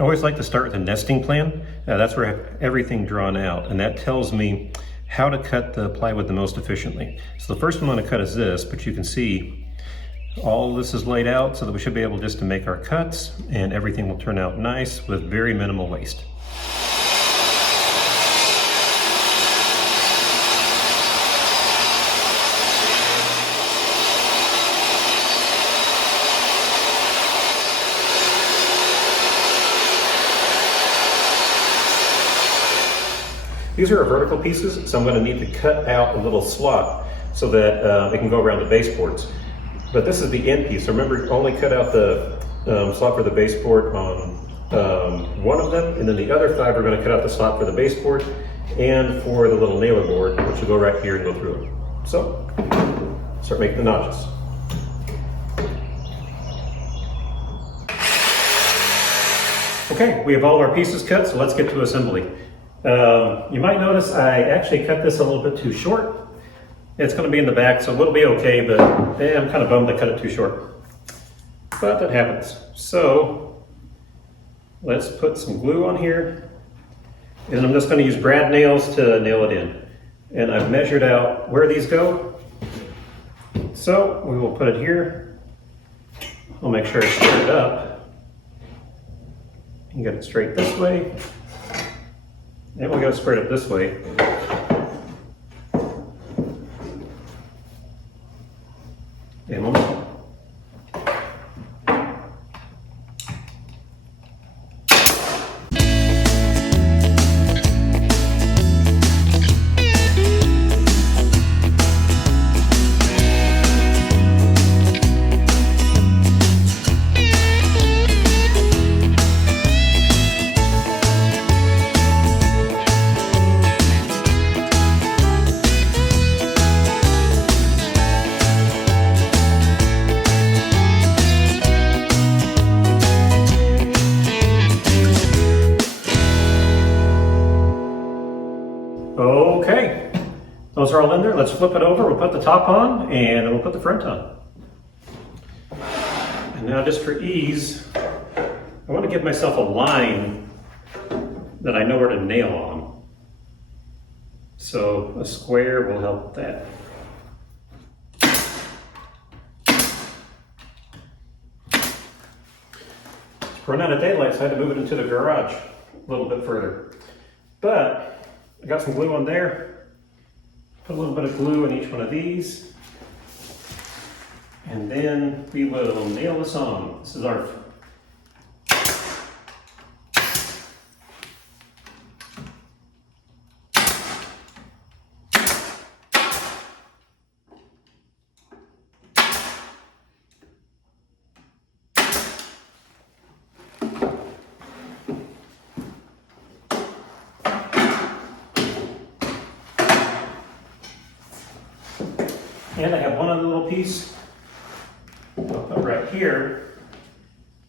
I always like to start with a nesting plan. That's where I have everything drawn out, and that tells me how to cut the plywood the most efficiently. So the first one I'm going to cut is this, but you can see all this is laid out so that we should be able just to make our cuts, and everything will turn out nice with very minimal waste. These are our vertical pieces, so I'm going to need to cut out a little slot so that it can go around the baseboards. But this is the end piece, so remember, only cut out the slot for the baseboard on one of them, and then the other 5 are going to cut out the slot for the baseboard and for the little nailer board, which will go right here and go through it. So, start making the notches. Okay, we have all our pieces cut, so let's get to assembly. You might notice I actually cut this a little bit too short. It's going to be in the back, so it'll be okay, but I'm kind of bummed I cut it too short. But that happens. So let's put some glue on here, and I'm just going to use brad nails to nail it in. And I've measured out where these go. So we will put it here. I'll make sure it's straight up. And get it straight this way. And we'll go straight up this way. And one more. Okay, those are all in there. Let's flip it over. We'll put the top on, and then we'll put the front on. And now, just for ease, I want to give myself a line that I know where to nail on. So a square will help with that. Run out of daylight, so I had to move it into the garage a little bit further. But I got some glue on there. Put a little bit of glue in each one of these. And then we will nail this on. This is our and I have one other little piece I'll put right here.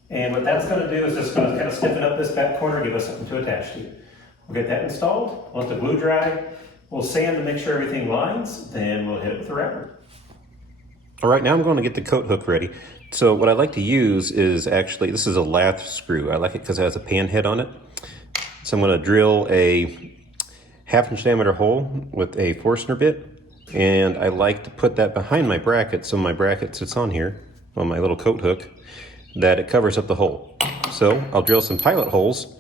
And what that's going to do is just going to kind of stiffen up this back corner, give us something to attach to. We'll get that installed, let the glue dry, we'll sand to make sure everything lines, then we'll hit it with a wrapper. All right, now I'm going to get the coat hook ready. So what I like to use is actually, this is a lath screw. I like it because it has a pan head on it. So I'm going to drill a 1/2-inch diameter hole with a Forstner bit. And I like to put that behind my bracket, so my bracket sits on here, on my little coat hook, that it covers up the hole. So I'll drill some pilot holes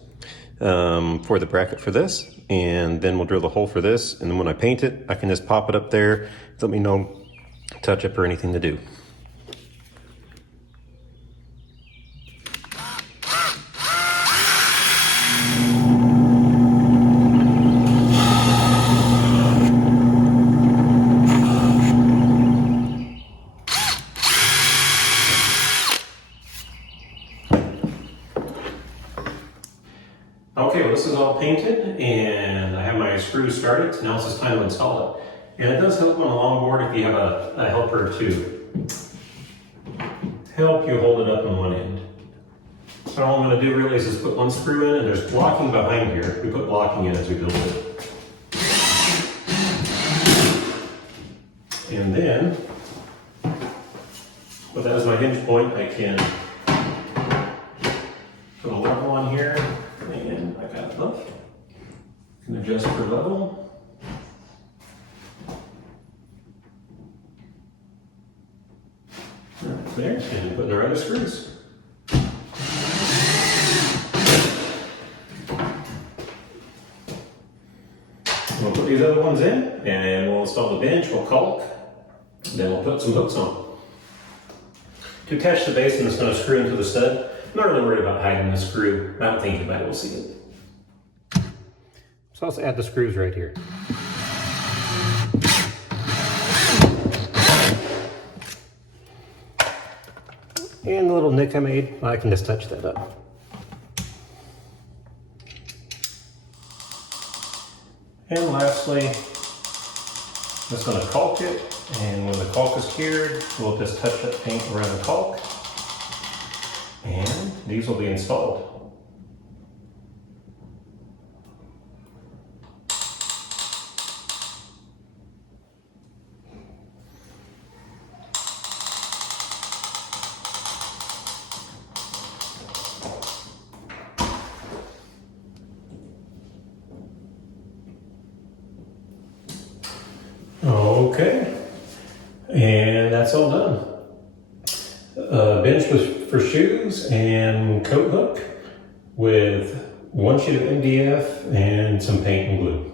for the bracket for this, and then we'll drill the hole for this, and then when I paint it, I can just pop it up there, let me know touch up or anything to do. Okay, well, this is all painted and I have my screws started, so now it's just time to install it. And it does help on a longboard if you have a helper to help you hold it up on one end. So all I'm going to do really is just put one screw in, and there's blocking behind here. We put blocking in as we build it. And then, with that as my hinge point, I can put a level on here. back out enough. Can adjust for level. Right there, and put in the right screws. We'll put these other ones in, and we'll install the bench, we'll caulk, then we'll put some hooks on. To attach the basin, it's going to screw into the stud. I'm not really worried about hiding the screw. I don't think anybody will see it. So let's add the screws right here. And the little nick I made, I can just touch that up. And lastly, I'm just going to caulk it, and when the caulk is cured, we'll just touch that paint around the caulk, and these will be installed. Okay, and that's all done. Bench for shoes and coat hook with one sheet of MDF and some paint and glue.